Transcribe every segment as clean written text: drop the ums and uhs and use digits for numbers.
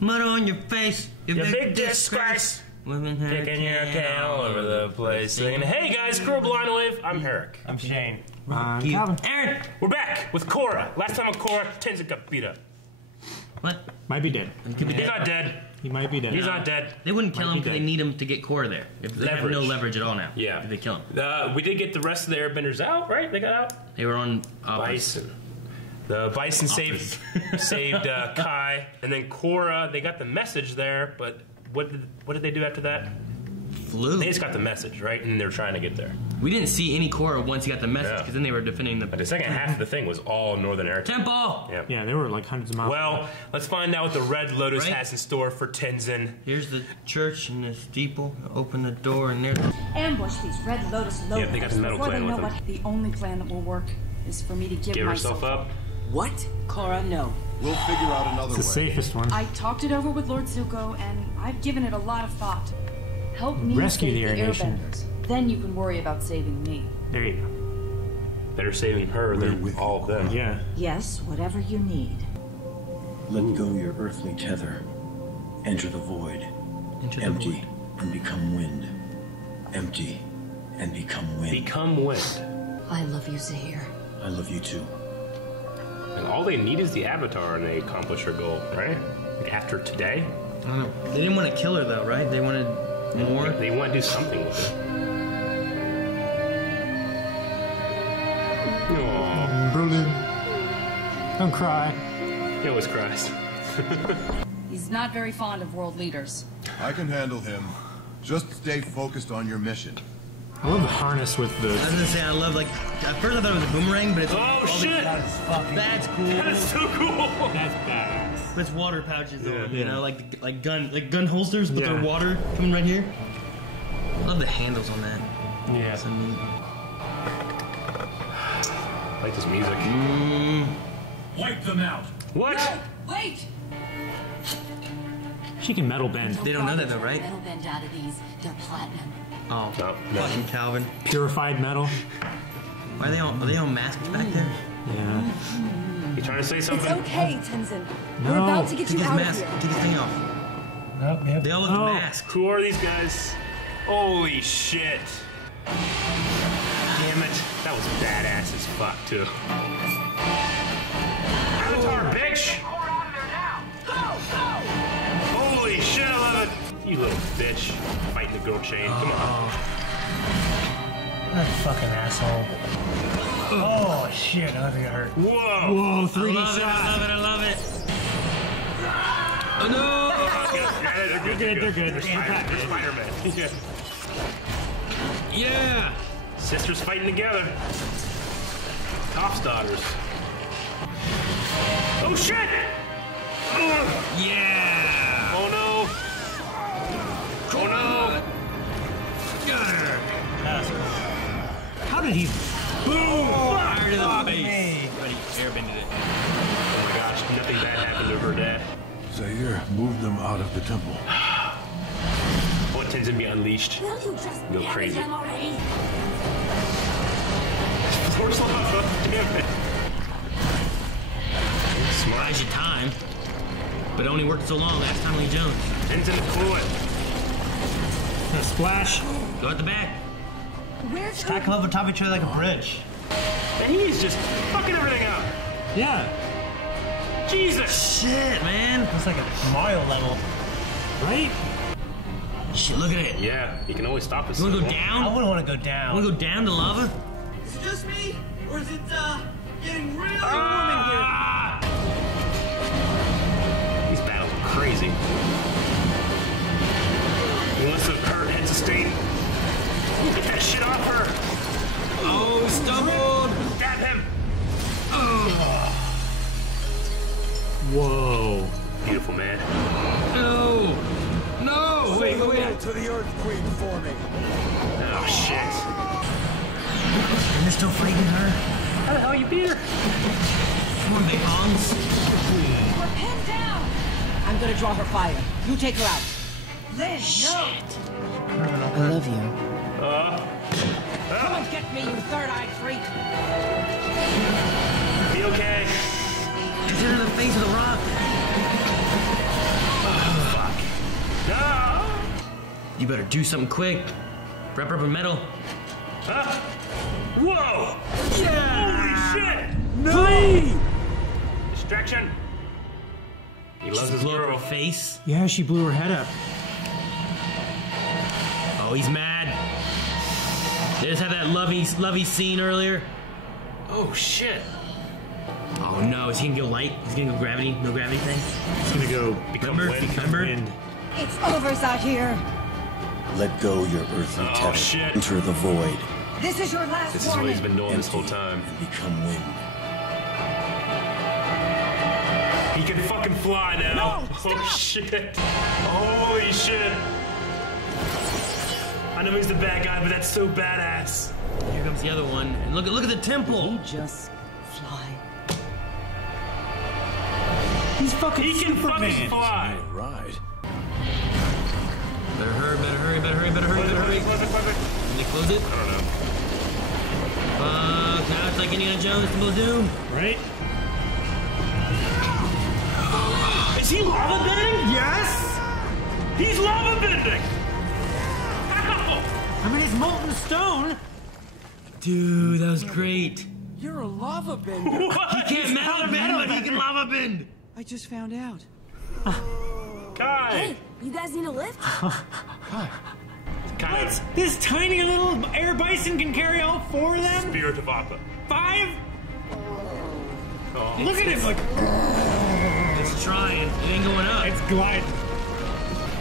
Mud on your face, you big disgrace. Women kicking your tail all over the place. Singing, hey guys, Korra Blind Wave. I'm Herrick. I'm Shane. Calvin. Aaron. We're back with Korra. Last time on Korra, Tenzin got beat up. What? Might be dead. He could be He's dead. not dead. He might be dead. He's not dead. They wouldn't kill him because they need him to get Korra there. If they have no leverage at all now. Yeah. If they kill him. We did get the rest of the airbenders out, right? They got out? They were on Bison. The Bison saved Kai. And then Korra, they got the message there, but what did they do after that? Flew. They just got the message, right? And they're trying to get there. We didn't see any Korra once he got the message because then they were defending the... But the second half of the thing was all Northern Air Temple! Yeah, they were like hundreds of miles away. Let's find out what the Red Lotus has in store for Tenzin. Here's the church and the steeple. Open the door and there's... Ambush these Red Lotus lowlifes. Yeah, they got the metal plan with them. The only plan that will work is for me to give myself up. What? Korra, no. We'll figure out another way. It's the safest one. I talked it over with Lord Zuko, and I've given it a lot of thought. Help me rescue the save Air the Nation. airbenders. Then you can worry about saving me. There you go. Better saving her than all of them. Yeah. Yes, whatever you need. Let go your earthly tether. Enter the void. Empty and become wind. Empty and become wind. Become wind. I love you, Zaheer. I love you too. And all they need is the Avatar and they accomplish their goal, right? Like after today? I don't know. They didn't want to kill her though, right? They wanted more? They want to do something with her. Aww. Bolin. Don't cry. He always cries. He's not very fond of world leaders. I can handle him. Just stay focused on your mission. I love the harness with the... I was gonna say, I love, like, at first I thought it was a boomerang, but it's... Oh, shit! That's cool. That is so cool! That's badass. But it's water pouches on, you know, like gun holsters, but they're water coming right here. I love the handles on that. Yeah. So neat. I like this music. Wipe them out. What? No, wait! She can metal bend. They don't know that though, right? Metal bend out of these. They're platinum. Oh, no. Fucking Calvin. Purified metal. Are they all masked back there? Yeah. You trying to say something? It's okay, Tenzin. No. We're about to get Take you his out mask. of here. Take his thing off. Nope, They all look masked. Who are these guys? Holy shit. Damn it. That was badass as fuck, too. Avatar, bitch! Holy shit, I love it! You little bitch. Fighting the girl chain. Come on. That fucking asshole. Oh, shit. I think it hurt. Whoa! Whoa, 3D shot. I love it. Oh, no! They're good. They're Spider-Man. Yeah! Sisters fighting together. Cops' daughters. Oh shit! Yeah! Oh no! Oh no! Got her! How did he... Boom! Fire to the face! But he airbended it. Oh my gosh, nothing bad happened to her dad. Zaheer moved them out of the temple. What tends to be unleashed? Will you just Go crazy. him already? Force lava, damn it. Smart. Buys you time. But it only worked so long last time Lee Jones. Tenzin, cool it. A splash. Go at the back. Where's Stack them up on top of each other like a bridge. And he's just fucking everything up. Yeah. Jesus! Shit, man. It's like a Mario level. Right? Shit, look at it. Yeah, you can always stop us. You wanna go I down? wouldn't want to go down. You wanna go down to lava? Is it just me? Or is it, getting really Ah! These battles are crazy. He wants to hurt head to state. Get that shit off her! Oh, stumbled! Stab him! Whoa. Beautiful, man. No! No! Wait. To the Earth Queen for me. Oh, shit. And they're still fighting her? How the hell you beat her? Come on, big hongs. We're pinned down! I'm gonna draw her fire. You take her out. Liz, no! I love you. Come and get me, you third-eyed freak! Be okay. Hit her in the face with a rock. You better do something quick. Wrap rubber metal. Ah! Whoa! Yeah! Holy shit! No! Distraction. He loves his Blow up girl. her face. Yeah, she blew her head up. Oh, he's mad. They just had that lovey scene earlier. Oh shit! Oh no, is he gonna go light? He's gonna go gravity? No gravity thing? He's gonna go Become Remember? wind. Remember? wind. It's over, Zaheer. Let go your earthly Oh, tether. shit. Enter the void. This is your last This is what warning. he's been doing this whole Empty time. And become wind. He can fucking fly now. No, Oh shit! Holy shit! I know he's the bad guy, but that's so badass. Here comes the other one. And look at the temple. He just fly. He's fucking He can Superman. fucking fly. Ride. Better hurry, better hurry, better hurry, better hurry, better hurry. Close it. Can they close it? I don't know. Now it's like Indiana Jones, Temple of Doom. Right? Is he lava bending? Yes! He's lava bending! How? I mean, it's molten stone. Dude, that was great. You're a lava bender. What? He can't metal bend, but he can lava bend. I just found out. Kai! Hey, you guys need a lift? Kai. This tiny little air bison can carry all 4 of them? Spirit of Appa. 5? Oh. Look at him, like, It's trying. It ain't going up. it's gliding.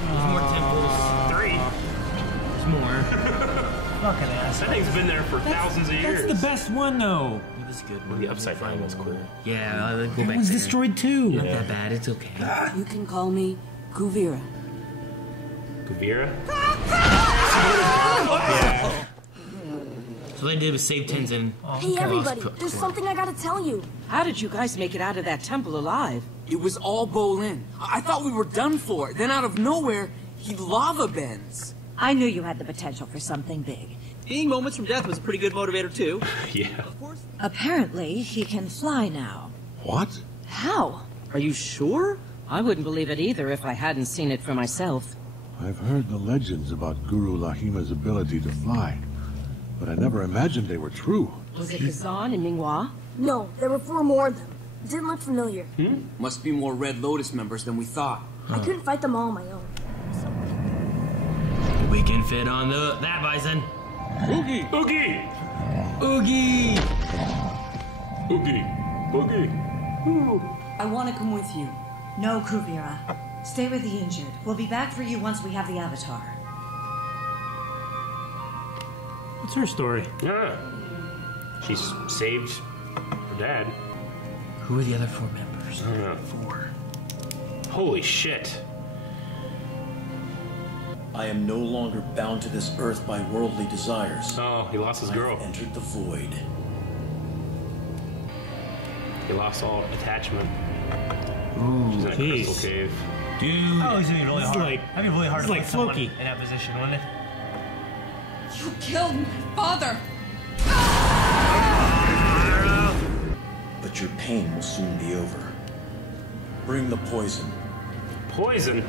There's more temples. 3. There's more. Fucking That asshole. thing's been there for thousands of years. That's the best one, though. It was a good one. The upside down was cool. Yeah, I'll go It back was there. destroyed too. Not that bad. It's okay. You can call me Kuvira. Kuvira? So all they did was save Tenzin. Hey, everybody, there's something I gotta tell you. How did you guys make it out of that temple alive? It was all Bolin. I thought we were done for. Then out of nowhere, he lava bends. I knew you had the potential for something big. Seeing moments from death was a pretty good motivator too. Yeah. Apparently, he can fly now. What? How? Are you sure? I wouldn't believe it either if I hadn't seen it for myself. I've heard the legends about Guru Lahima's ability to fly, but I never imagined they were true. Was it Kazan and Minghua? No, there were 4 more of them. Didn't look familiar. Must be more Red Lotus members than we thought. I couldn't fight them all on my own. We can fit on that bison. Oogie! Oogie! Oogie! Oogie! Oogie! Ooh. I want to come with you. No, Kuvira. Stay with the injured. We'll be back for you once we have the Avatar. What's her story? Yeah. She's saved her dad. Who are the other 4 members? I don't know. 4. Holy shit. I am no longer bound to this earth by worldly desires. Oh, he lost his girl. I've entered the void. He lost all attachment. Ooh, She's in a jeez. crystal cave. dude. Oh, he's really This is hard. like- That'd be really hard this to is put like someone Floki. in that position, wouldn't it? You killed my father. But your pain will soon be over. Bring the poison. Poison?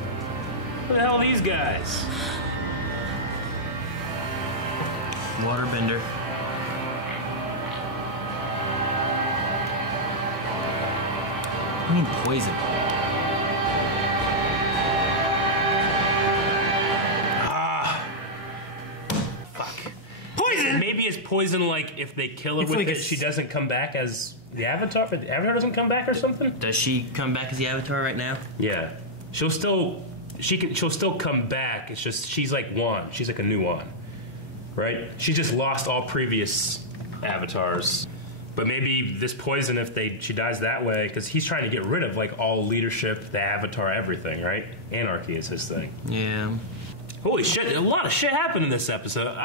Who the hell are these guys? Waterbender. I mean poison. Fuck. Poison! Maybe it's poison like if they kill her It's with like it, a she s- doesn't come back as the Avatar? The Avatar doesn't come back or something? Does she come back as the Avatar right now? Yeah. She'll still come back. It's just she's like one. She's like a new one. Right? She just lost all previous avatars. But maybe this poison, if she dies that way, because he's trying to get rid of like all leadership, the Avatar, everything, right? Anarchy is his thing. Yeah. Holy shit! A lot of shit happened in this episode.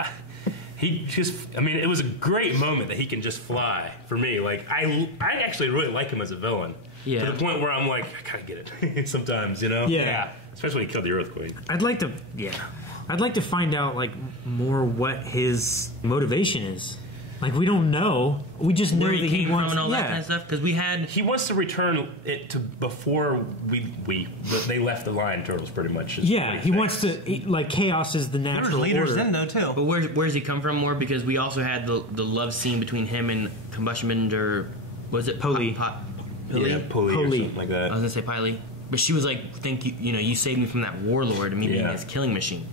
It was a great moment that he can just fly. For me, like I actually really like him as a villain. Yeah. To the point where I'm like, I kind of get it sometimes, you know? Yeah. Especially when he killed the Earthquake. I'd like to find out like more what his motivation is. Like, we don't know. We just know where that he came wants, from and all that kind of stuff. Because we had... He wants to return it to before they left the Lion Turtles, pretty much. Yeah, he wants to... Like, chaos is the natural order. There's leaders in, though, too. But where's he come from more? Because we also had the love scene between him and Combustion Bender... Was it Poli? Poli? Yeah, Poli or something like that. I was going to say Pili. But she was like, thank you, you saved me from that warlord and me being his killing machine.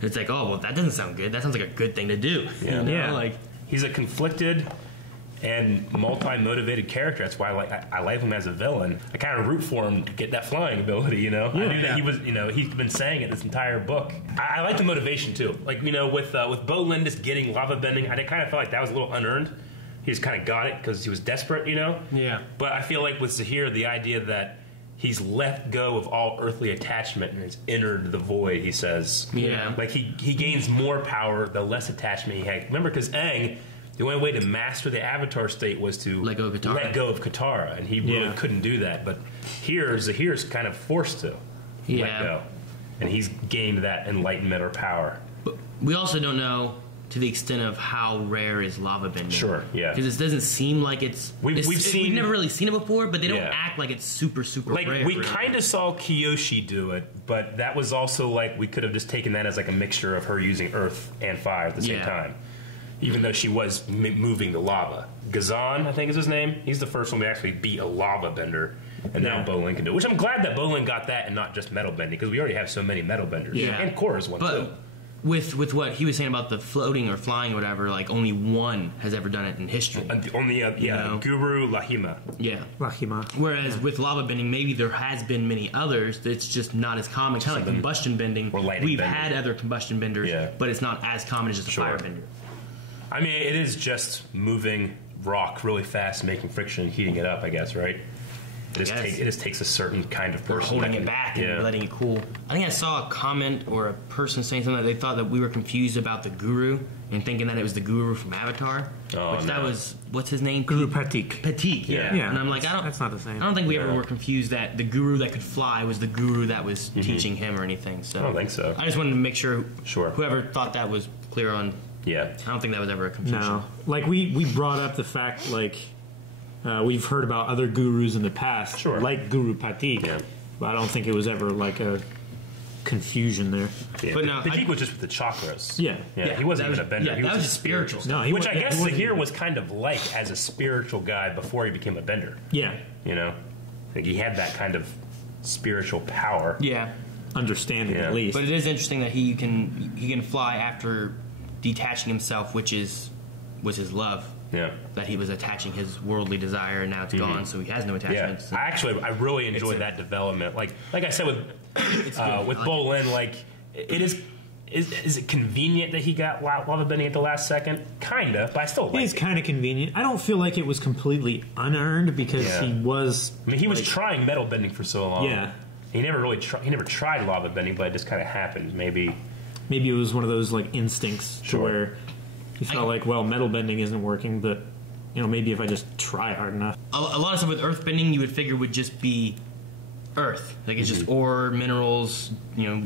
It's like, oh, well, that doesn't sound good. That sounds like a good thing to do. Yeah. You know? Like, he's a conflicted and multi-motivated character. That's why I like him as a villain. I kind of root for him to get that flying ability, you know? Yeah. I knew that he was, he's been saying it this entire book. I like the motivation, too. Like, with Bolin just getting lava bending, I kind of felt like that was a little unearned. He just kind of got it because he was desperate, Yeah. But I feel like with Zaheer, the idea that he's let go of all earthly attachment and has entered the void, he says. Yeah. Like, he gains more power the less attachment he had. Remember, because Aang, the only way to master the Avatar state was to let go of Katara, and he really couldn't do that. But here, Zaheer's kind of forced to let go. And he's gained that enlightenment or power. But we also don't know to the extent of how rare is lava bending. Sure, yeah. Because it doesn't seem like we've never really seen it before, but they don't act like it's super, super like, rare. we kind of saw Kyoshi do it, but that was also like, we could have just taken that as like a mixture of her using Earth and Fire at the same time. Even though she was moving the lava. Gazan, I think is his name. He's the first one to actually beat a lava bender. And now Bolin can do it. Which I'm glad that Bolin got that and not just metal bending, because we already have so many metal benders. Yeah. And Korra's one, too. With what he was saying about the floating or flying or whatever, like only one has ever done it in history. Only, Guru Lahima. Yeah. Lahima. Whereas with lava bending, maybe there has been many others. It's just not as common. Kind of like combustion bending. Or lightning We've bending. had other combustion benders, but it's not as common as just a fire bender. I mean, it is just moving rock really fast, making friction and heating it up, I guess, right? It just takes a certain kind of person. Or holding it back and letting it cool. I think I saw a comment or a person saying something that they thought that we were confused about the Guru and thinking that it was the Guru from Avatar. That was, what's his name? Guru Patik. Patik, yeah. And I'm like, that's not the same. I don't think we ever were confused that the Guru that could fly was the Guru that was teaching him or anything. So I don't think so. I just wanted to make sure whoever thought that was clear on. Yeah. I don't think that was ever a confusion. No. Like, we brought up the fact, like, we've heard about other gurus in the past, like Guru Patik, but I don't think it was ever like a confusion there. Yeah. But no, Patik was just with the chakras. Yeah. He wasn't even a bender. Yeah, that was just spiritual stuff. No, which I guess Zaheer was kind of like as a spiritual guy before he became a bender. Yeah. Like he had that kind of spiritual power. Yeah. Understanding at least. But it is interesting that he can fly after detaching himself, which was his love. Yeah. That he was attaching his worldly desire, and now it's gone, so he has no attachment. Yeah. I really enjoyed that development. Like I said with Bolin, like it is. Is it convenient that he got lava bending at the last second? Kinda, but I still like it. It is kind of convenient. I don't feel like it was completely unearned because he was. I mean, he was trying metal bending for so long. Yeah. He never really he never tried lava bending, but it just kind of happened. Maybe it was one of those like instincts to where he felt like, well, metal bending isn't working, but maybe if I just try hard enough. A lot of stuff with earth bending you would figure would just be earth, like it's just ore, minerals,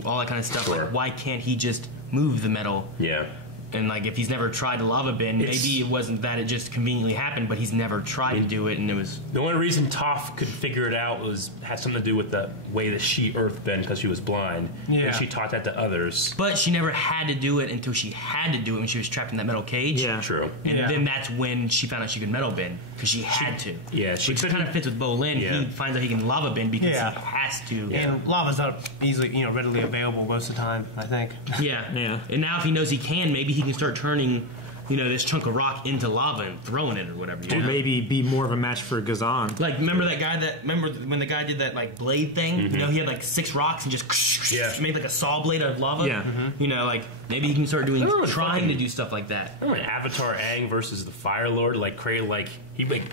all that kind of stuff. Like, why can't he just move the metal? Yeah. And like, if he's never tried to lava bend, maybe it wasn't that it just conveniently happened, but he's never tried to do it, and it was. The only reason Toph could figure it out had something to do with the way that she earth bend because she was blind. Yeah. And she taught that to others. But she never had to do it until she had to do it when she was trapped in that metal cage. Yeah. True. And then that's when she found out she could metal bend because she had to. Yeah. Which kind of fits with Bolin. Yeah. He finds out he can lava bend because he has to. Yeah. And lava's not easily, readily available most of the time, I think. Yeah. Yeah. And now if he knows he can, maybe he can start turning this chunk of rock into lava and throwing it or whatever. Or maybe be more of a match for Gazan. Like, remember when the guy did that, like, blade thing? He had, like, 6 rocks and just made, like, a saw blade out of lava? Yeah. Like, maybe he can start trying to do stuff like that. Remember when Avatar Aang versus the Fire Lord, like, created, like, he, like,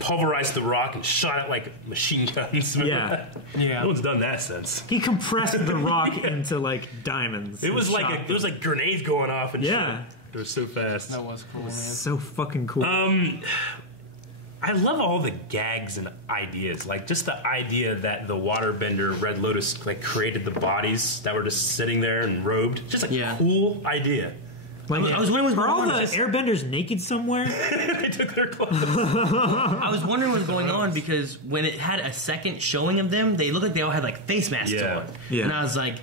pulverized the rock and shot it like machine guns. Yeah. No one's done that since. He compressed the rock into, like, diamonds. It was like there was, like, grenades going off and shit. It was so fast. That was cool, man. So fucking cool. I love all the gags and ideas. Like, just the idea that the waterbender Red Lotus, like, created the bodies that were just sitting there and robed. Just a cool idea. I was wondering are all the airbenders naked somewhere? They took their clothes. I was wondering what was going on because when it had a second showing of them, they looked like they all had like face masks on. Yeah. And I was like,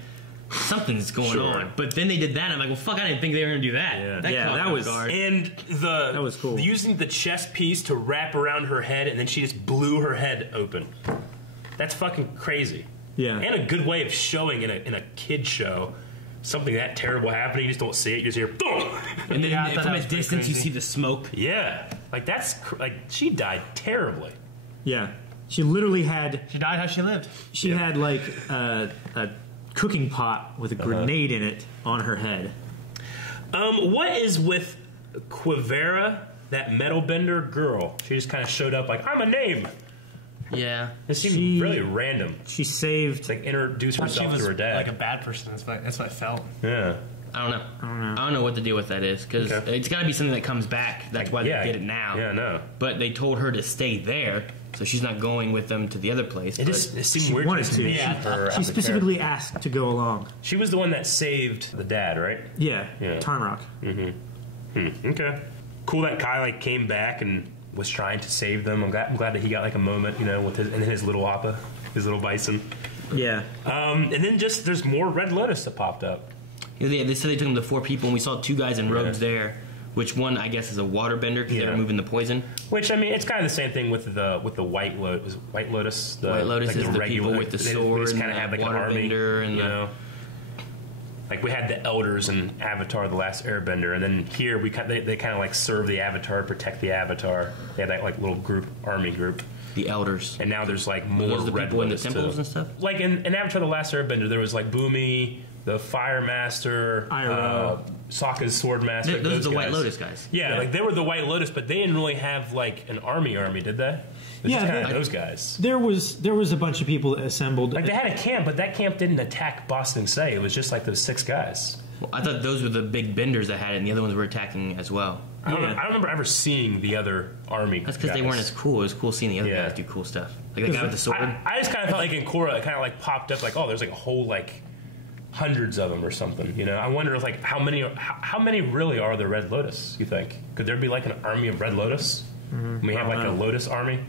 something's going on. But then they did that. And I'm like, well, fuck, I didn't think they were going to do that. Yeah, that was guard. And that was cool. Using the chest piece to wrap around her head, and then she just blew her head open. That's fucking crazy. Yeah. And a good way of showing in a kid show something that terrible happening. You just don't see it. You just hear boom. And then from a distance, you see the smoke. Yeah. Like, that's... Like, she died terribly. Yeah. She literally had... She died how she lived. She had, like, a cooking pot with a grenade in it on her head. What is with Quivera, that metal bender girl? She just kind of showed up like, I'm a name. Yeah. It seemed really random. She saved... Like, introduced herself to her dad. Like a bad person. That's what I felt. Yeah. I don't know what the deal with that is, because it's got to be something that comes back. That's why they did it now. Yeah, I know. But they told her to stay there, so she's not going with them to the other place. It seemed weird to me. She specifically asked to go along. She was the one that saved the dad, right? Yeah. Tarnrock. Okay. Cool that Kai like came back and was trying to save them. I'm glad that he got like a moment, with his little Appa, his little bison. Yeah. And then there's more Red Lotus that popped up. Yeah, they said they took them to 4 people, and we saw 2 guys in robes there. Which one, I guess, is a waterbender because they were moving the poison. Which, I mean, it's kind of the same thing with the White Lotus. White Lotus. White Lotus is the people with the sword and the waterbender and like we had the elders in Avatar: The Last Airbender, and then here they kind of like serve the Avatar, protect the Avatar. They had that like little army group. The elders. And now there's like more the Red people Lotus in the temples and stuff. Like in Avatar: The Last Airbender, there was like Boomy, the Fire Master, Sokka's Sword Master. Those are the White Lotus guys. Yeah, like they were the White Lotus, but they didn't really have like an army, did they? Those guys. There was a bunch of people that assembled. Like they had a camp, but that camp didn't attack Boston Say. It was just like those 6 guys. Well, I thought those were the big benders that had it, and the other ones were attacking as well. I don't remember ever seeing the other army. That's because they weren't as cool. It was cool seeing the other guys do cool stuff. Like the guy with the sword. I just kind of felt like in Korra, it kind of like popped up like, oh, there's like a whole like hundreds of them or something. I wonder if like how many really are the Red Lotus? You think could there be like an army of Red Lotus? We have like a Lotus army.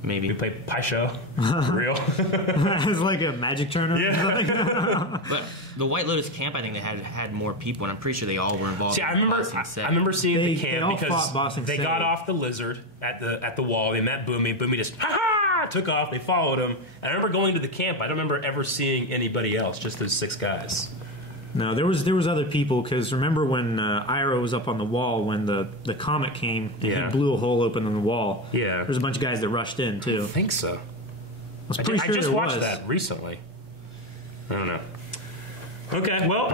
Maybe we play Pai Sho for real. It's like a magic turner. Yeah. But the White Lotus camp, I think they had more people, and I'm pretty sure they all were involved. See, I remember seeing the camp because they got off the lizard at the wall. They met Boomy. Boomy just took off. They followed him. And I remember going to the camp. I don't remember ever seeing anybody else. Just those 6 guys. No, there was other people because remember when Iroh was up on the wall when the comet came and he blew a hole open in the wall. Yeah, there's a bunch of guys that rushed in too. I think so. I just watched that recently. I don't know. Okay, well,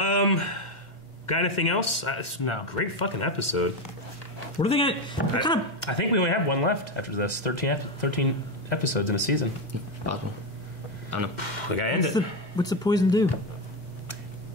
got anything else? No. Great fucking episode. What are they gonna? I think we only have one left after this. 13 episodes in a season. Possible. I don't know. We gotta end it. What's the poison do?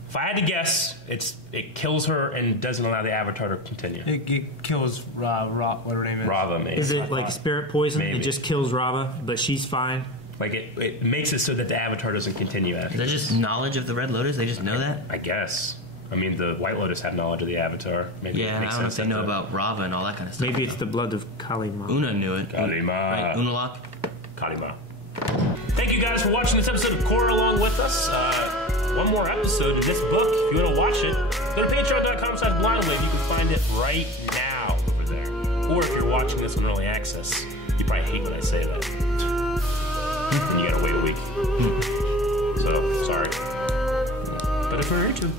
If I had to guess, it kills her and doesn't allow the Avatar to continue. It kills whatever her name is. Rava, maybe. Is it like spirit poison? Maybe. It just kills Rava, but she's fine. Like it makes it so that the Avatar doesn't continue after. Is that just knowledge of the Red Lotus? They just know that? I guess. I mean, the White Lotus have knowledge of the Avatar. Maybe I don't know if they know about Rava and all that kind of stuff. Maybe it's the blood of Kalima. Una knew it. Kalima. Right? Unalaq? Kalima. Thank you guys for watching this episode of Korra along with us. One more episode of this book. If you want to watch it, go to patreon.com/blindwave. You can find it right now over there. Or if you're watching this on early access, you probably hate when I say that. And you gotta wait a week. So, sorry. But if you're on YouTube,